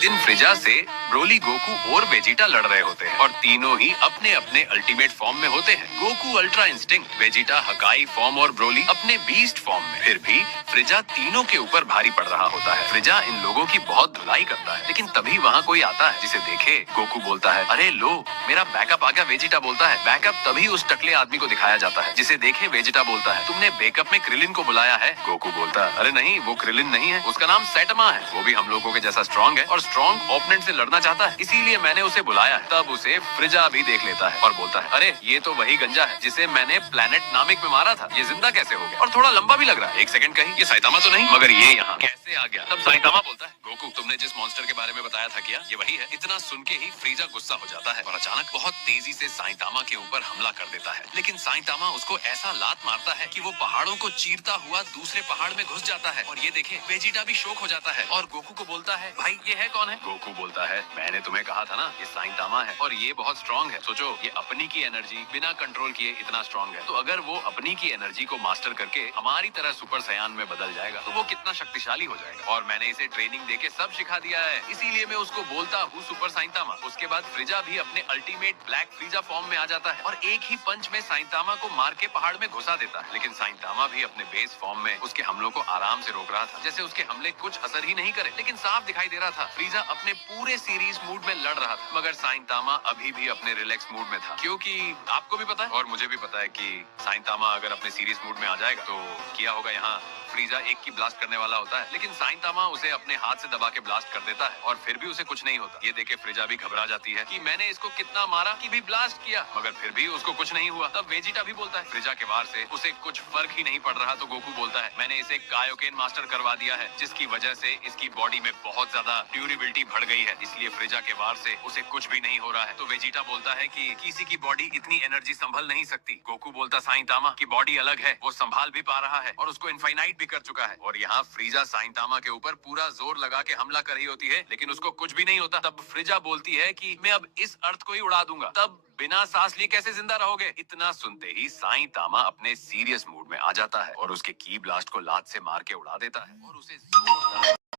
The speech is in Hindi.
दिन फ्रिजा से ब्रोली, गोकू और वेजिटा लड़ रहे होते हैं और तीनों ही अपने अपने अल्टीमेट फॉर्म में होते हैं। गोकू अल्ट्रा इंस्टिंक्ट, वेजिटा हकाई फॉर्म और ब्रोली अपने बीस्ट फॉर्म में। फिर भी फ्रिजा तीनों के ऊपर भारी पड़ रहा होता है। फ्रिजा इन लोगों की बहुत धुलाई करता है, लेकिन तभी वहाँ कोई आता है जिसे देखे गोकू बोलता है, अरे लो मेरा बैकअप आ गया। वेजिटा बोलता है, बैकअप तभी उस टकले आदमी को दिखाया जाता है जिसे देखे वेजिटा बोलता है, तुमने बैकअप में क्रिलिन को बुलाया है? गोकू बोलता है, अरे नहीं वो क्रिलिन नहीं है, उसका नाम सैटमा है, वो भी हम लोगों के जैसा स्ट्रॉन्ग है और स्ट्रॉन्ग ओपोनेंट से लड़ना चाहता है, इसीलिए मैंने उसे बुलाया है। तब उसे फ्रिजा भी देख लेता है और बोलता है, अरे ये तो वही गंजा है जिसे मैंने प्लेनेट नामिक में मारा था, ये जिंदा कैसे हो गया और थोड़ा लंबा भी लग रहा है। एक सेकंड कहीं ये साइतामा तो नहीं, मगर ये यहाँ कैसे आ गया? तब साइतामा बोलता है, गोकू तुमने जिस मॉन्स्टर के बारे में बताया था क्या ये वही है? इतना सुन के ही फ्रीजा गुस्सा हो जाता है और अचानक बहुत तेजी से साइतामा के ऊपर हमला कर देता है, लेकिन साइतामा उसको ऐसा लात मारता है कि वो पहाड़ों को चीरता हुआ दूसरे पहाड़ में घुस जाता है। और ये देखे वेजिटा भी शॉक हो जाता है और गोकू को बोलता है, भाई ये है कौन है? गोकू बोलता है, मैंने तुम्हें कहा था ना ये साइतामा है और ये बहुत स्ट्रॉन्ग है। सोचो ये अपनी की एनर्जी बिना कंट्रोल किए इतना स्ट्रॉन्ग है, तो अगर वो अपनी की एनर्जी को मास्टर करके हमारी तरह सुपर सयान में बदल जाएगा तो वो कितना शक्तिशाली हो जाएगा। और मैंने इसे ट्रेनिंग देके सब सिखा दिया है, इसीलिए मैं उसको बोलता हूँ सुपर साइतामा। उसके बाद फ्रिजा भी अपने अल्टीमेट ब्लैक फ्रीजा फॉर्म में आ जाता है और एक ही पंच में साइतामा को मार के पहाड़ में घुसा देता है, लेकिन साइतामा भी अपने बेस फॉर्म में उसके हमलों को आराम से रोक रहा था, जैसे उसके हमले कुछ असर ही नहीं करे। लेकिन साफ दिखाई दे रहा था फ्रीजा अपने पूरे सीरीज मूड में लड़ रहा था, मगर साइतामा अभी भी अपने रिलैक्स मूड में था, क्योंकि आपको भी पता है और मुझे भी पता है कि साइतामा अगर अपने सीरीज मूड में आ जाएगा तो किया होगा यहाँ फ्रीजा एक की ब्लास्ट करने वाला होता है, लेकिन साइतामा उसे अपने हाथ से दबा के ब्लास्ट कर देता है और फिर भी उसे कुछ नहीं होता। ये देखे फ्रिजा भी घबरा जाती है कि मैंने इसको कितना मारा कि भी ब्लास्ट किया, मगर फिर भी उसको कुछ नहीं हुआ। तब वेजिटा भी बोलता है फ्रिजा के वार से उसे कुछ फर्क ही नहीं पड़ रहा, तो गोकू बोलता है, मैंने इसे कायोकेन मास्टर करवा दिया है, जिसकी वजह से इसकी बॉडी में बहुत ज्यादा ड्यूरेबिलिटी बढ़ गई है, इसलिए फ्रिजा के वार से उसे कुछ भी नहीं हो रहा है। तो वेजिटा बोलता है कि किसी की बॉडी इतनी एनर्जी संभल नहीं सकती। गोकू बोलता साइतामा की बॉडी अलग है, वो संभाल भी पा रहा है और उसको इनफाइनाइट भी कर चुका है। और यहाँ फ्रीजा साइतामा के ऊपर पूरा जोर लगा के हमला कर रही होती है, लेकिन उसको कुछ भी नहीं होता। तब फ्रिजा बोलती है कि मैं अब इस अर्थ को ही उड़ा दूंगा। तब बिना सांस लिए कैसे जिंदा रहोगे? इतना सुनते ही साइतामा अपने सीरियस मूड में आ जाता है और उसके की ब्लास्ट को लात से मार के उड़ा देता है और उसे जोरदार